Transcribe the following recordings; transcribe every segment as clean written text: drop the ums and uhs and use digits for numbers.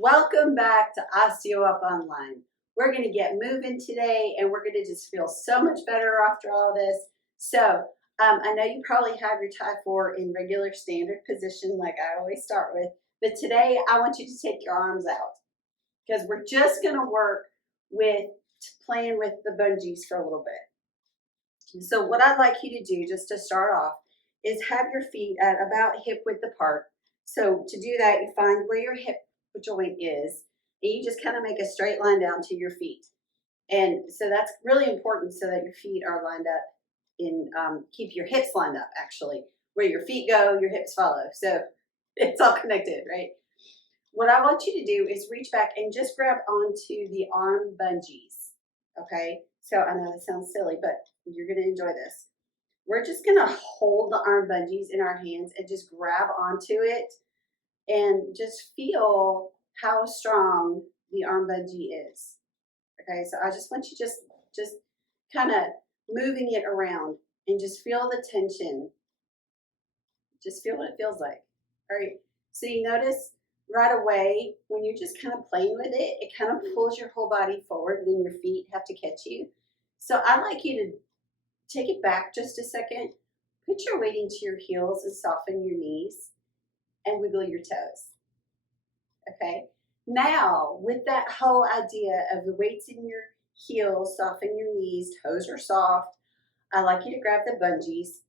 Welcome back to OsteoUp Online. We're going to get moving today and we're going to just feel so much better after all this. So I know you probably have your tie 4 in regular standard position like I always start with, but today I want you to take your arms out because we're just going to work with playing with the bungees for a little bit. So what I'd like you to do just to start off is have your feet at about hip width apart. So to do that, you find where your hip joint is, and you just kind of make a straight line down to your feet. And so that's really important so that your feet are lined up in, keep your hips lined up actually. Where your feet go, your hips follow. So it's all connected, right? What I want you to do is reach back and just grab onto the arm bungees, okay? So I know that sounds silly, but you're gonna enjoy this. We're just gonna hold the arm bungees in our hands and just grab onto it and just feel how strong the arm bungee is. Okay, so I just want you just kind of moving it around and just feel the tension. Just feel what it feels like. All right, so you notice right away when you're just kind of playing with it, it kind of pulls your whole body forward and then your feet have to catch you. So I'd like you to take it back just a second. Put your weight into your heels and soften your knees and wiggle your toes. Okay, now with that whole idea of the weights in your heels, soften your knees, toes are soft, I like you to grab the bungees,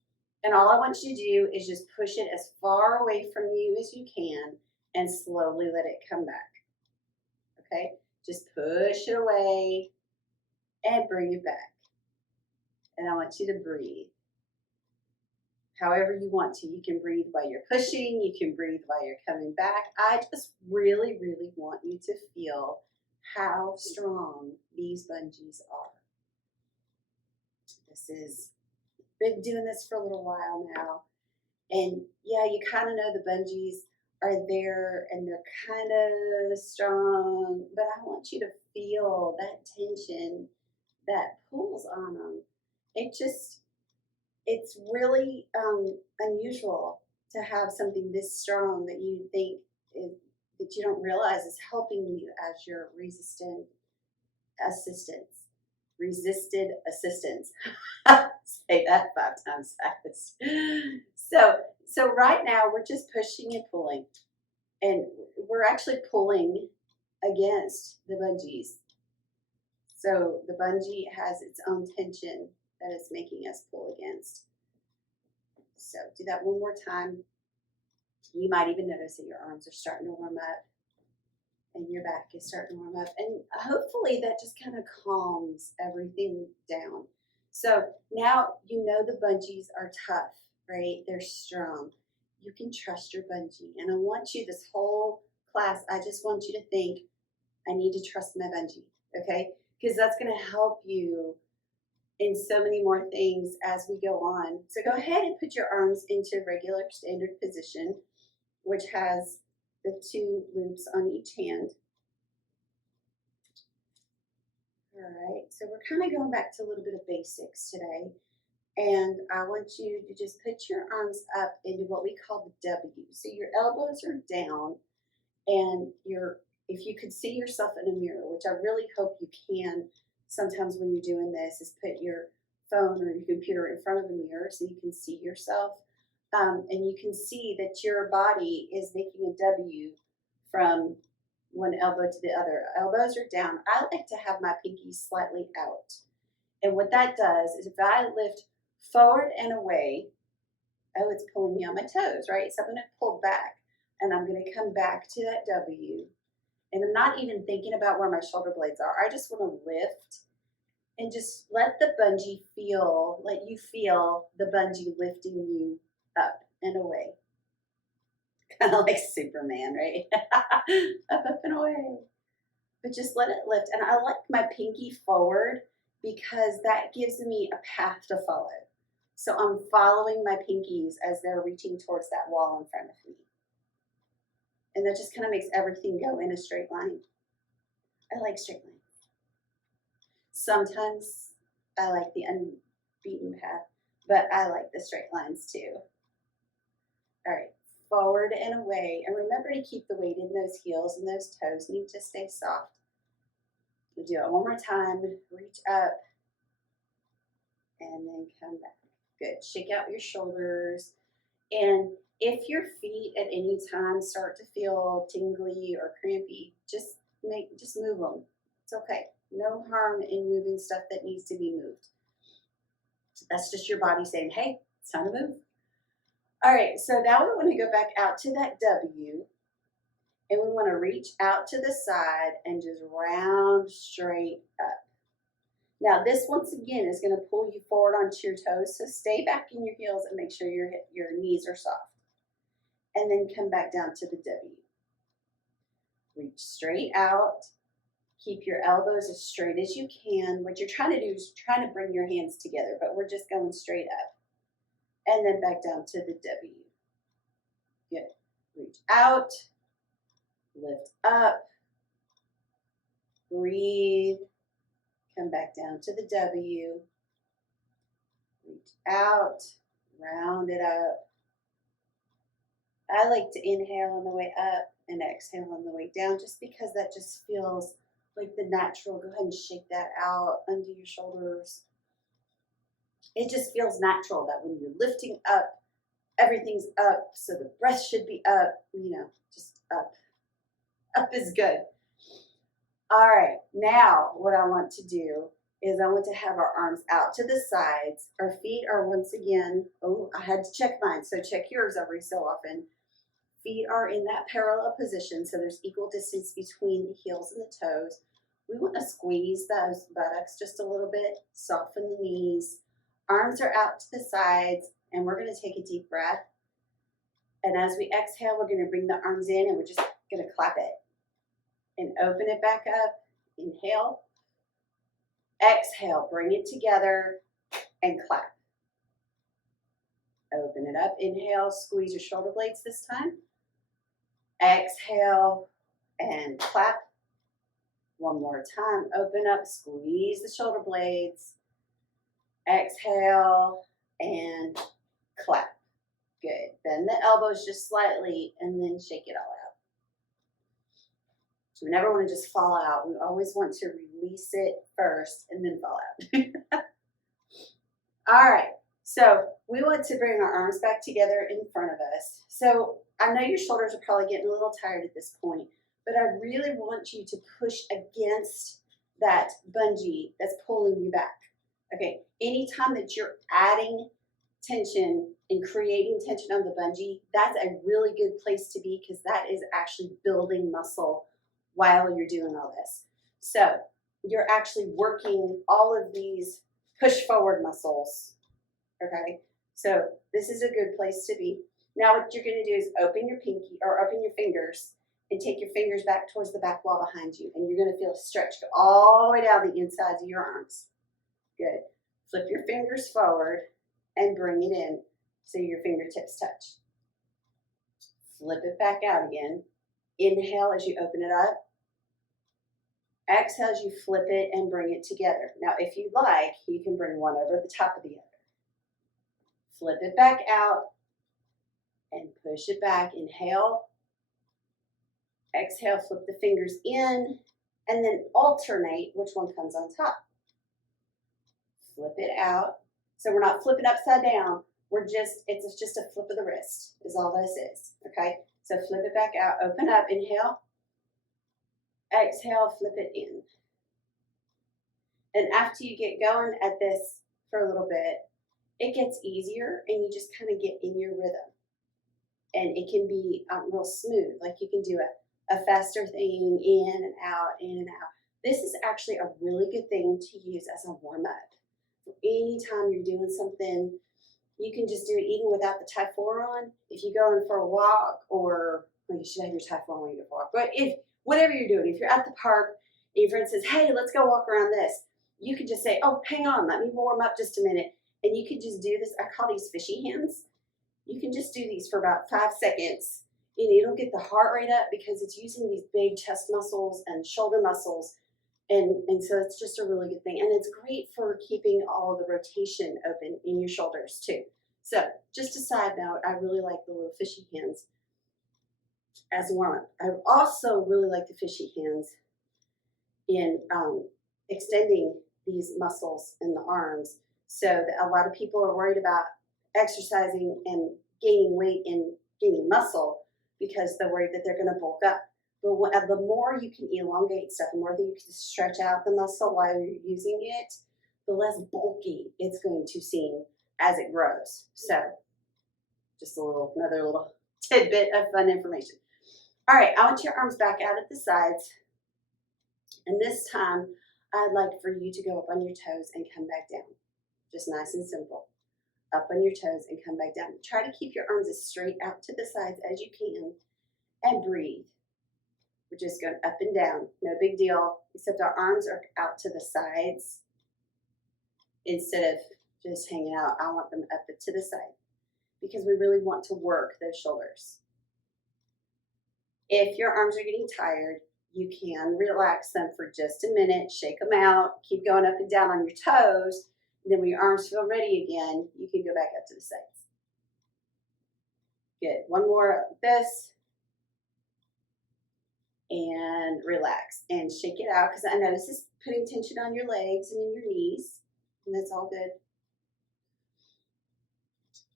and all I want you to do is just push it as far away from you as you can and slowly let it come back. Okay, just push it away and bring it back. And I want you to breathe. However you want to. You can breathe while you're pushing, you can breathe while you're coming back. I just really, really want you to feel how strong these bungees are. Been doing this for a little while now. And yeah, you kind of know the bungees are there and they're kind of strong, but I want you to feel that tension that pulls on them. It's really unusual to have something this strong that you think that you don't realize is helping you as your resisted assistance. Say that 5 times fast. So right now we're just pushing and pulling, and we're actually pulling against the bungees. So the bungee has its own tension that it's making us pull against. So do that one more time. You might even notice that your arms are starting to warm up and your back is starting to warm up. And hopefully that just kind of calms everything down. So now you know the bungees are tough, right? They're strong. You can trust your bungee. And I want you, this whole class, I just want you to think, I need to trust my bungee, okay? Because that's going to help you in so many more things as we go on. So go ahead and put your arms into regular standard position, which has the 2 loops on each hand. All right, so we're kind of going back to a little bit of basics today. And I want you to just put your arms up into what we call the W. So your elbows are down, and if you could see yourself in a mirror, which I really hope you can sometimes when you're doing this, is put your phone or your computer in front of a mirror so you can see yourself. And you can see that your body is making a W from one elbow to the other. Elbows are down. I like to have my pinkies slightly out. And what that does is if I lift forward and away, oh, it's pulling me on my toes, right? So I'm going to pull back and I'm going to come back to that W. And I'm not even thinking about where my shoulder blades are. I just want to lift and just let the bungee let you feel the bungee lifting you up and away. Kind of like Superman, right? up and away. But just let it lift. And I like my pinky forward because that gives me a path to follow. So I'm following my pinkies as they're reaching towards that wall in front of me. And that just kind of makes everything go in a straight line. I like straight lines. Sometimes I like the unbeaten path, but I like the straight lines too. All right, forward and away. And remember to keep the weight in those heels, and those toes need to stay soft. We'll do it one more time. Reach up and then come back. Good. Shake out your shoulders. And if your feet at any time start to feel tingly or crampy, just move them. It's okay. No harm in moving stuff that needs to be moved. That's just your body saying, hey, it's time to move. All right, so now we want to go back out to that W, and we want to reach out to the side and just round straight up. Now this once again is going to pull you forward onto your toes, so stay back in your heels and make sure your knees are soft. And then come back down to the W. Reach straight out. Keep your elbows as straight as you can. What you're trying to do is trying to bring your hands together, but we're just going straight up. And then back down to the W. Good. Reach out. Lift up. Breathe. Come back down to the W. Reach out. Round it up. I like to inhale on the way up and exhale on the way down, just because that just feels like the natural. Go ahead and shake that out under your shoulders. It just feels natural that when you're lifting up, everything's up. So the breath should be up, just up. Up is good. All right, now what I want to do is I want to have our arms out to the sides. Our feet are once again, I had to check mine, so check yours every so often. Feet are in that parallel position, so there's equal distance between the heels and the toes. We want to squeeze those buttocks just a little bit, soften the knees. Arms are out to the sides, and we're going to take a deep breath. And as we exhale, we're going to bring the arms in, and we're just going to clap it. And open it back up. Inhale. Exhale, bring it together, and clap. Open it up. Inhale, squeeze your shoulder blades this time. Exhale, and clap. One more time. Open up, squeeze the shoulder blades. Exhale, and clap. Good. Bend the elbows just slightly, and then shake it all out. So we never want to just fall out. We always want to release it first and then fall out. All right. So we want to bring our arms back together in front of us. So I know your shoulders are probably getting a little tired at this point, but I really want you to push against that bungee that's pulling you back. Okay, anytime that you're adding tension and creating tension on the bungee, that's a really good place to be, because that is actually building muscle while you're doing all this. So you're actually working all of these push forward muscles. Okay, so this is a good place to be. Now what you're going to do is open your fingers and take your fingers back towards the back wall behind you, and you're going to feel a stretch go all the way down the insides of your arms. Good. Flip your fingers forward and bring it in so your fingertips touch. Flip it back out again. Inhale as you open it up. Exhale as you flip it and bring it together. Now, if you like, you can bring one over the top of the other. Flip it back out and push it back. Inhale. Exhale, flip the fingers in, and then alternate which one comes on top. Flip it out. So we're not flipping upside down. It's just a flip of the wrist is all this is, okay? So flip it back out, open up, inhale. Exhale, flip it in. And after you get going at this for a little bit, it gets easier and you just kind of get in your rhythm. And it can be real smooth, like you can do a faster thing, in and out, in and out. This is actually a really good thing to use as a warm-up. Anytime you're doing something, you can just do it even without the tie 4 on. If you're going for a walk, or you should have your tie 4 on when you go for a walk, but whatever you're doing, if you're at the park and your friend says, hey, let's go walk around this, you could just say, oh, hang on, let me warm up just a minute. And you could just do this. I call these fishy hands. You can just do these for about 5 seconds. And you don't get the heart rate up because it's using these big chest muscles and shoulder muscles. And so it's just a really good thing. And it's great for keeping all of the rotation open in your shoulders too. So just a side note, I really like the little fishy hands as a warm-up. I also really like the fishy hands in extending these muscles in the arms, so that a lot of people are worried about exercising and gaining weight and gaining muscle because they're worried that they're going to bulk up. But the more you can elongate stuff, the more that you can stretch out the muscle while you're using it, the less bulky it's going to seem as it grows. So just another little tidbit of fun information. All right, I want your arms back out at the sides. And this time, I'd like for you to go up on your toes and come back down. Just nice and simple. Up on your toes and come back down. Try to keep your arms as straight out to the sides as you can and breathe. We're just going up and down. No big deal, except our arms are out to the sides instead of just hanging out. I want them up to the side because we really want to work those shoulders. If your arms are getting tired, you can relax them for just a minute, shake them out, keep going up and down on your toes, and then when your arms feel ready again, you can go back up to the sides. Good. One more like this. And relax and shake it out, because I know this is putting tension on your legs and in your knees, and that's all good.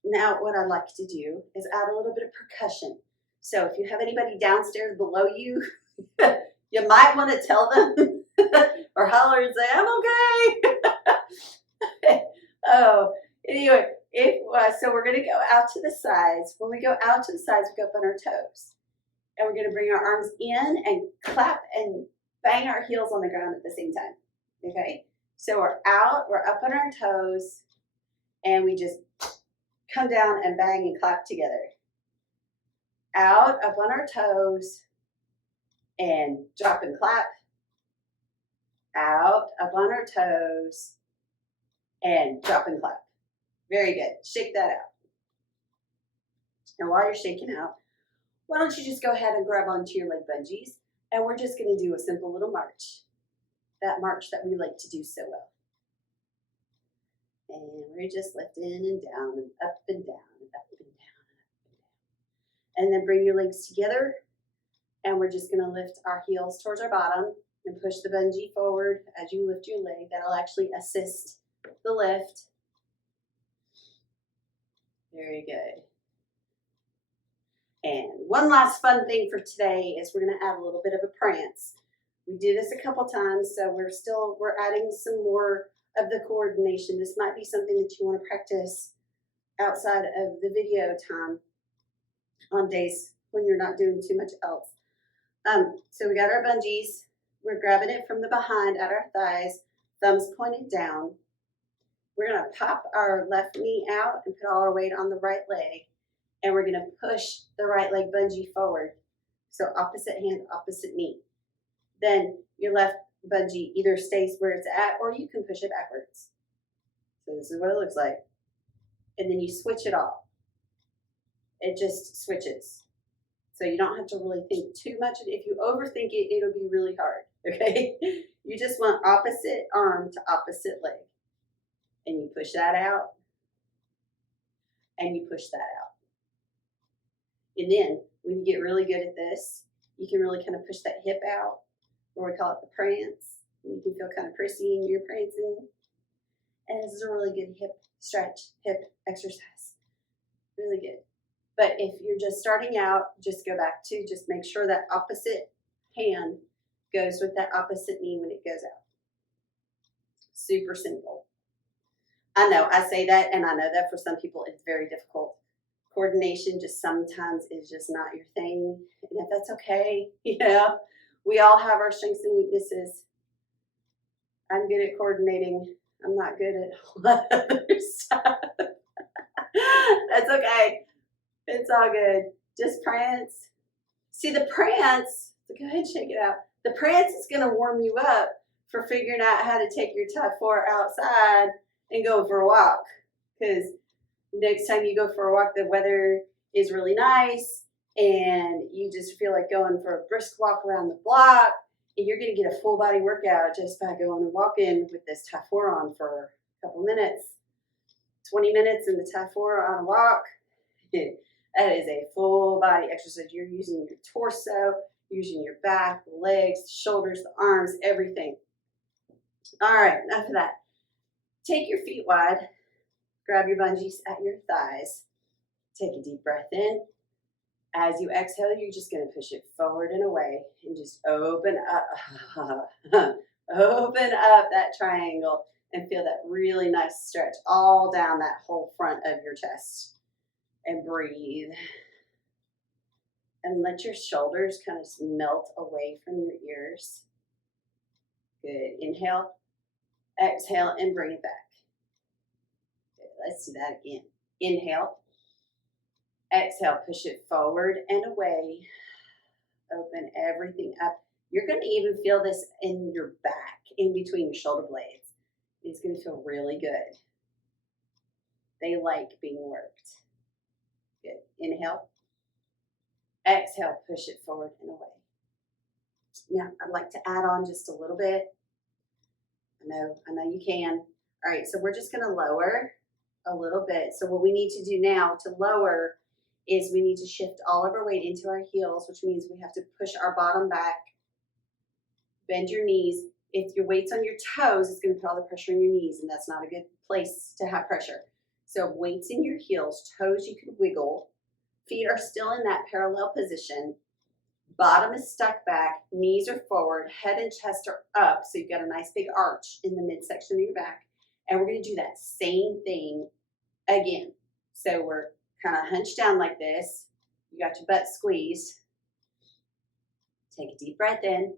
Now what I'd like to do is add a little bit of percussion. So if you have anybody downstairs below you, you might want to tell them or holler and say, I'm okay. Oh, anyway, so we're going to go out to the sides. When we go out to the sides, we go up on our toes. And we're going to bring our arms in and clap and bang our heels on the ground at the same time. Okay? So we're out, we're up on our toes, and we just come down and bang and clap together. Out, up on our toes, and drop and clap. Out, up on our toes, and drop and clap. Very good. Shake that out. And while you're shaking out, why don't you just go ahead and grab onto your leg bungees, and we're just going to do a simple little march. That march that we like to do so well. And we're just lifting and down and up and down and up and down and up and down. And then bring your legs together, and we're just going to lift our heels towards our bottom and push the bungee forward as you lift your leg. That'll actually assist the lift. Very good. And one last fun thing for today is we're going to add a little bit of a prance. We do this a couple times, so we're adding some more of the coordination. This might be something that you want to practice outside of the video time on days when you're not doing too much else. So we got our bungees. We're grabbing it from the behind at our thighs, thumbs pointed down. We're going to pop our left knee out and put all our weight on the right leg. And we're going to push the right leg bungee forward. So opposite hand, opposite knee. Then your left bungee either stays where it's at, or you can push it backwards. So this is what it looks like. And then you switch it off. It just switches. So you don't have to really think too much. If you overthink it, it'll be really hard, okay? You just want opposite arm to opposite leg. And you push that out. And you push that out. And then when you get really good at this, you can really kind of push that hip out, or we call it the prance. And you can feel kind of prissy in your prancing. And this is a really good hip stretch, hip exercise. Really good. But if you're just starting out, just go back to, just make sure that opposite hand goes with that opposite knee when it goes out. Super simple. I know I say that, and I know that for some people it's very difficult. Coordination just sometimes is just not your thing, and if that's okay, you know, we all have our strengths and weaknesses. I'm good at coordinating. I'm not good at a lot of other stuff. That's okay. It's all good. Just prance. See, the prance, go ahead and shake it out. The prance is going to warm you up for figuring out how to take your type 4 outside and go for a walk, because next time you go for a walk, the weather is really nice and you just feel like going for a brisk walk around the block, and you're going to get a full body workout just by going and walking with this type 4 on for a couple minutes. It's 20 minutes in the Typhora on a walk. That is a full body exercise. You're using your torso, using your back, the legs, the shoulders, the arms, everything. All right, enough of that. Take your feet wide. Grab your bungees at your thighs. Take a deep breath in. As you exhale, you're just going to push it forward and away and just open up. Open up that triangle and feel that really nice stretch all down that whole front of your chest. And breathe. And let your shoulders kind of melt away from your ears. Good. Inhale, exhale, and bring it back. Good. Let's do that again. Inhale, exhale, push it forward and away. Open everything up. You're going to even feel this in your back, in between your shoulder blades. It's going to feel really good. They like being worked. Good. Inhale. Exhale, push it forward and away. Now, I'd like to add on just a little bit. I know you can. All right, so we're just going to lower a little bit. So what we need to do now to lower is we need to shift all of our weight into our heels, which means we have to push our bottom back, bend your knees. If your weight's on your toes, it's going to put all the pressure on your knees, and that's not a good place to have pressure. So weights in your heels, toes you can wiggle. Feet are still in that parallel position. Bottom is stuck back, knees are forward, head and chest are up, so you've got a nice big arch in the midsection of your back. And we're going to do that same thing again. So we're kind of hunched down like this. You got your butt squeezed. Take a deep breath in.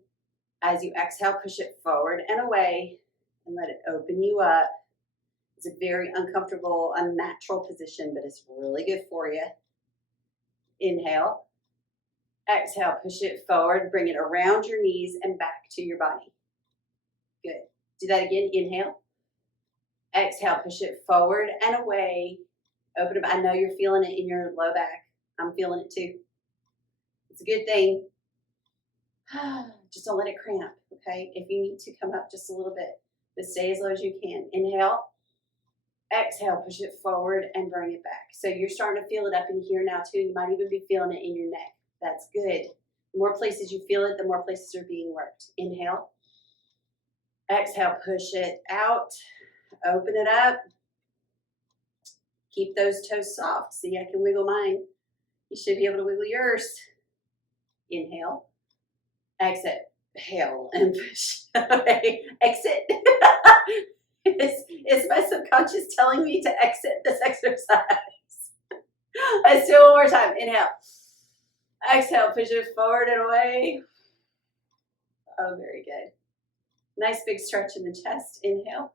As you exhale, push it forward and away and let it open you up. It's a very uncomfortable, unnatural position, but it's really good for you. Inhale. Exhale, push it forward, bring it around your knees and back to your body. Good. Do that again. Inhale. Exhale, push it forward and away. Open up. I know you're feeling it in your low back. I'm feeling it too. It's a good thing. Just don't let it cramp, okay? If you need to come up just a little bit, but stay as low as you can. Inhale. Exhale, push it forward and bring it back. So you're starting to feel it up in here now too. You might even be feeling it in your neck. That's good. The more places you feel it, the more places are being worked. Inhale. Exhale, push it out. Open it up. Keep those toes soft. See, I can wiggle mine. You should be able to wiggle yours. Inhale. Exhale and push away. Exit. It's my subconscious telling me to exit this exercise. Let's do it one more time. Inhale. Exhale, push it forward and away. Oh, very good. Nice big stretch in the chest. Inhale.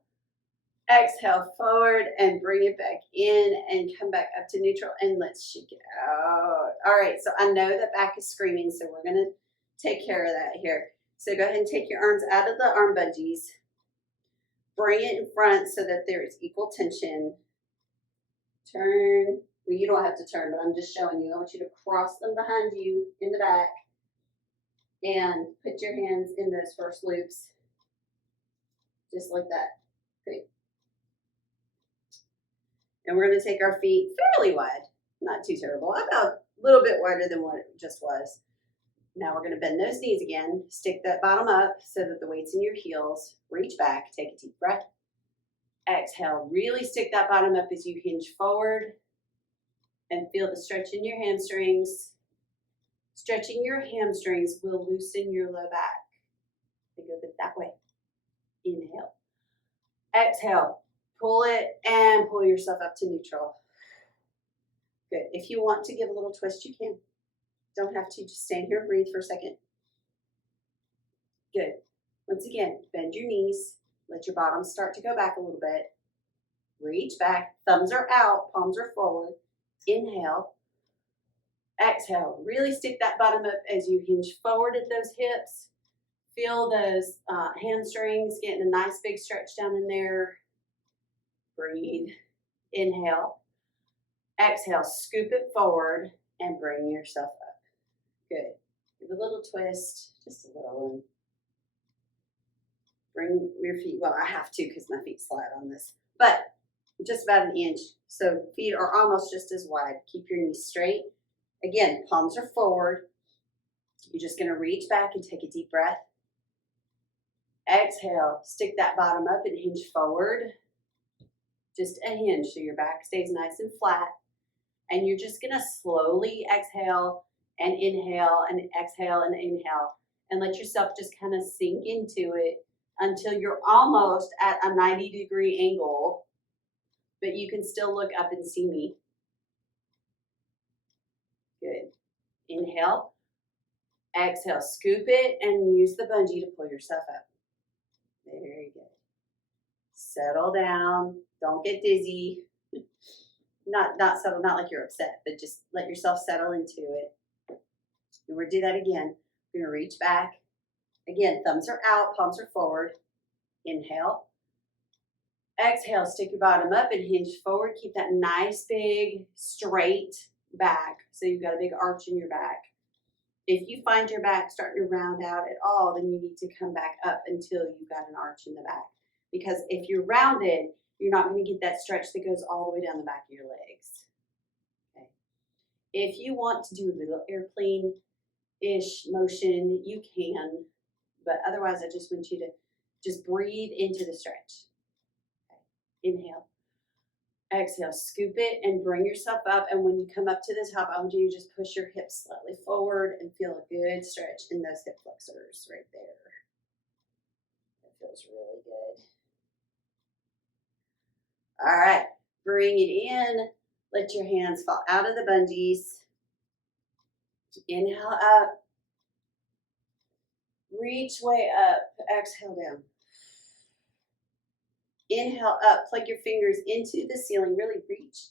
Exhale, forward and bring it back in and come back up to neutral and let's shake it out. All right, so I know that back is screaming, so we're going to take care of that here. So go ahead and take your arms out of the arm bungees. Bring it in front so that there is equal tension. Turn. Well, you don't have to turn, but I'm just showing you. I want you to cross them behind you in the back and put your hands in those first loops. Just like that. Great. And we're going to take our feet fairly wide. Not too terrible. About a little bit wider than what it just was. Now we're going to bend those knees again. Stick that bottom up so that the weight's in your heels. Reach back. Take a deep breath. Exhale. Really stick that bottom up as you hinge forward. And feel the stretch in your hamstrings. Stretching your hamstrings will loosen your low back. Think of it that way. Inhale. Exhale. Pull it and pull yourself up to neutral. Good. If you want to give a little twist, you can. Don't have to. Just stand here and breathe for a second. Good. Once again, bend your knees. Let your bottom start to go back a little bit. Reach back. Thumbs are out. Palms are forward. Inhale. Exhale. Really stick that bottom up as you hinge forward at those hips. Feel those hamstrings getting a nice big stretch down in there. Breathe. Inhale. Exhale. Scoop it forward and bring yourself up. Good. Give a little twist. Just a little one. Bring your feet. Well, I have to because my feet slide on this. But just about an inch. So feet are almost just as wide. Keep your knees straight. Again, palms are forward. You're just gonna reach back and take a deep breath. Exhale, stick that bottom up and hinge forward. Just a hinge so your back stays nice and flat. And you're just gonna slowly exhale and inhale and exhale and inhale and let yourself just kind of sink into it until you're almost at a 90-degree angle, but you can still look up and see me. Good. Inhale. Exhale, scoop it and use the bungee to pull yourself up. Very good. Settle down. Don't get dizzy. Not settle, not like you're upset, but just let yourself settle into it. And we're gonna do that again. We're gonna reach back. Again, thumbs are out, palms are forward. Inhale. Exhale, stick your bottom up and hinge forward. Keep that nice, big, straight back. So you've got a big arch in your back. If you find your back starting to round out at all, then you need to come back up until you've got an arch in the back. Because if you're rounded, you're not going to get that stretch that goes all the way down the back of your legs. Okay. If you want to do a little airplane-ish motion, you can. But otherwise, I just want you to just breathe into the stretch. Okay. Inhale. Exhale, scoop it and bring yourself up. And when you come up to the top, I want you to just push your hips slightly forward and feel a good stretch in those hip flexors right there. That feels really good. All right, bring it in. Let your hands fall out of the bungees. Inhale up. Reach way up. Exhale down. Inhale up, plug your fingers into the ceiling, really reach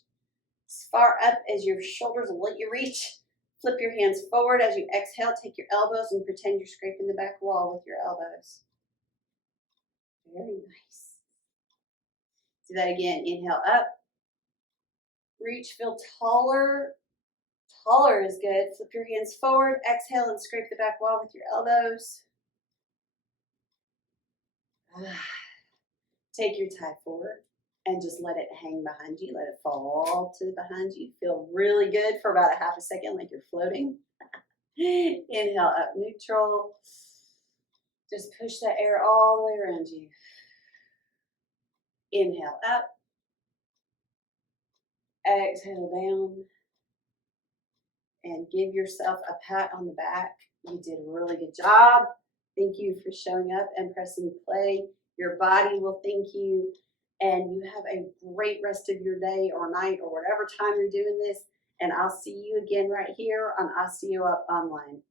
as far up as your shoulders will let you reach. Flip your hands forward as you exhale, take your elbows and pretend you're scraping the back wall with your elbows. Very nice. Do that again, inhale up. Reach, feel taller. Taller is good. Flip your hands forward, exhale and scrape the back wall with your elbows. Take your tie forward and just let it hang behind you. Let it fall to behind you. Feel really good for about a half a second, like you're floating. Inhale up, neutral. Just push the air all the way around you. Inhale up. Exhale down. And give yourself a pat on the back. You did a really good job. Thank you for showing up and pressing play. Your body will thank you. And you have a great rest of your day or night or whatever time you're doing this. And I'll see you again right here on OsteoUp Online.